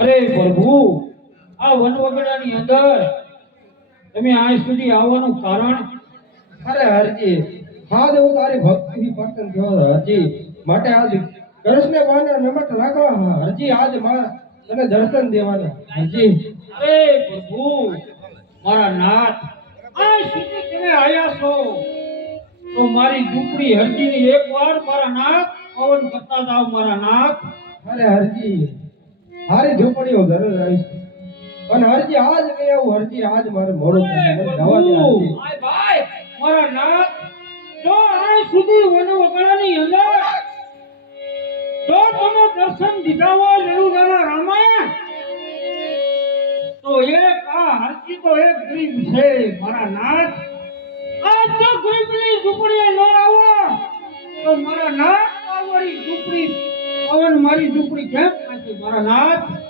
અરે પ્રભુ આ વનવગડાની અંદર તમે આ સુધી આવવાનું કારણ? અરે હરજી હા દેવું તારી ભક્તિ પર્તન થયો હરજી. માટે આજ કૃષ્ણ બાને નમટ રાખવા હરજી આજમાં તને દર્શન દેવાના હરજી. અરે પ્રભુ મારા નાથ આ સુધી તમે આયા છો તો મારી ઝૂંપડી હરજીની એકવાર મારા નાથ પવન કરતા જાવ મારા નાથ. અરે હરજી હારી ઝૂંપડીઓ જરૂર આવીશ પણ હરજી આજ કઈ આવું હરજી આજ મારે મોડો જવા દે ભાઈ મારા નાથ જો આ સુધી વનવગડાની અંદર જો તમે દર્શન દીધા હોય લડુદાના રામાયણ? તો એક આ હરજી તો એક ગરીબ છે મારા નાથ. આ તો ગરીબની ઝૂંપડીએ ન આવો તો મારા નાથ આવડી ઝૂંપડી પવન મારી ઝૂંપડી કેમ ખાશે મારા નાથ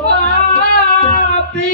papi.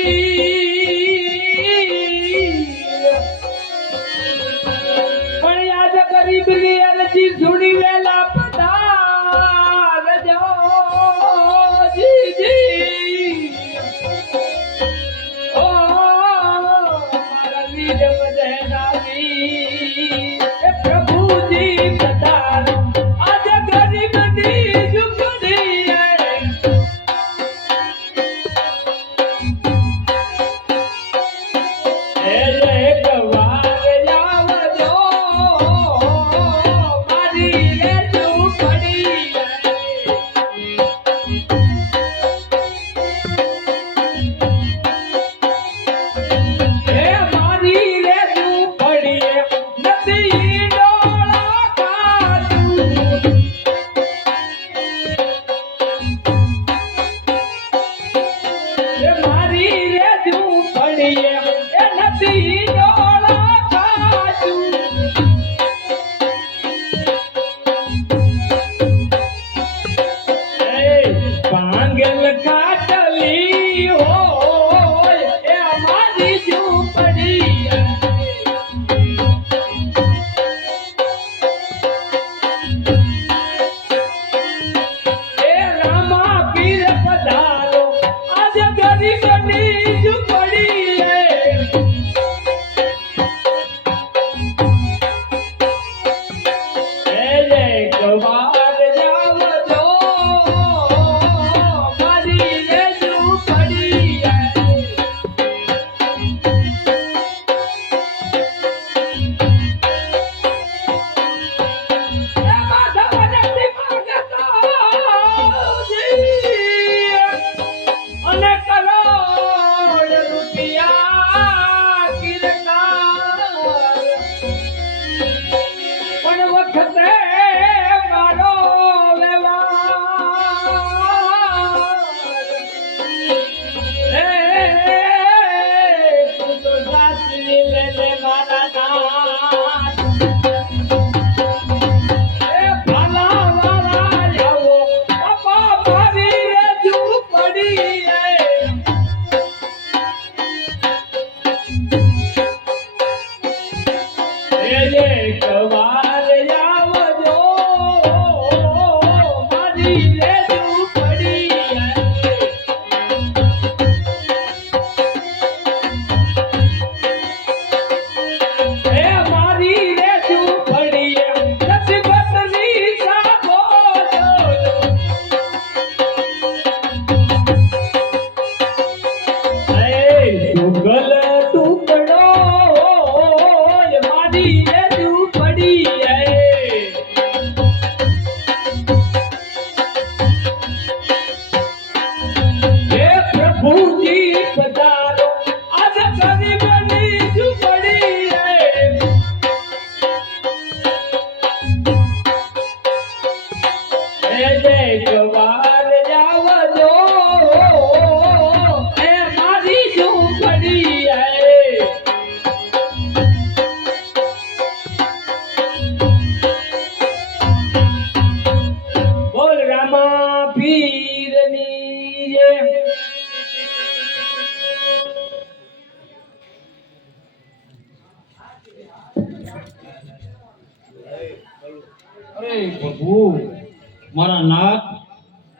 મારા નાથ,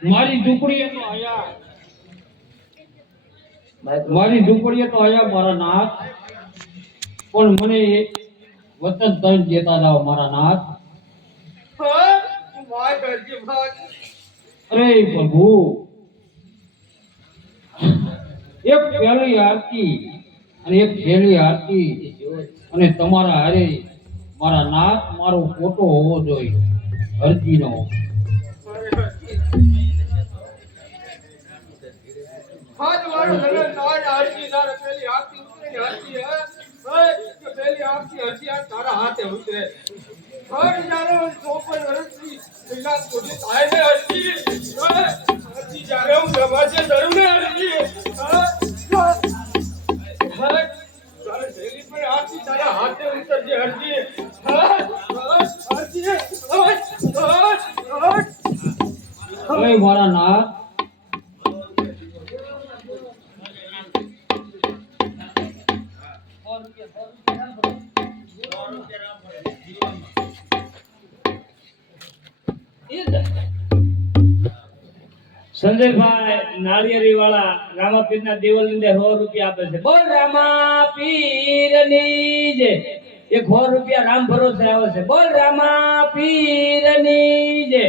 મારી ઝૂંપડીએ તો આયા. મારી ઝૂંપડીએ તો આયા, મારા નાથ. પણ મને વતન તન દેતા જાઓ, મારા નાથ. અરે પ્રભુ, એક પહેલી આરતી અને એક છેલ્લી આરતી અને તમારા હારે મારા નાથ, મારો ફોટો હોવો જોઈએ. અરજીનો પેલી આપતી ઉતરે ને આરતી હે? હે પેલી આરતી હરતી આ તારા હાથે ઉતરે. હે અરે મારા સંજયભાઈ નાળિયેરી વાળા રામાપીર ના દેવલની સો રૂપિયા આપે છે. બોલ રામાપીરની જે એક સો રૂપિયા રામ ભરોસે આવે છે. બોલ રામાપીરની જય